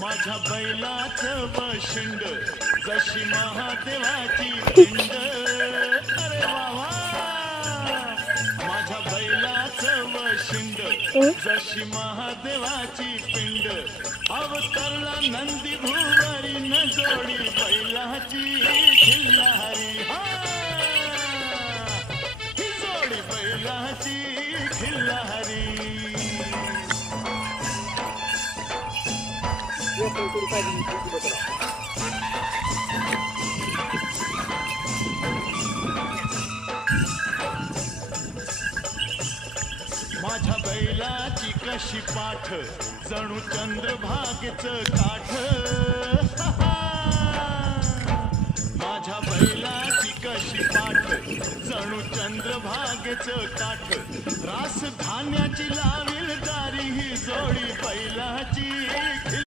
माझ्या बैलाचं वशिंड जशी महादेवाची पिंड. अरे वा, माझ्या बैलाचं वशिंड जशी महादेवाची पिंड. अवतरला नंदी भुवरी न जोडी बैलाची खिल्लारी. ही जोडी बैलाची खिल्लारी. माझ्या बैलाची कशी पाठ जणू चंद्रभागेचं काठ. माझ्या बैलाची कशी पाठ जणू चंद्रभागेचं काठ. रास धान्याची लावील दारी ही जोडी बैलाची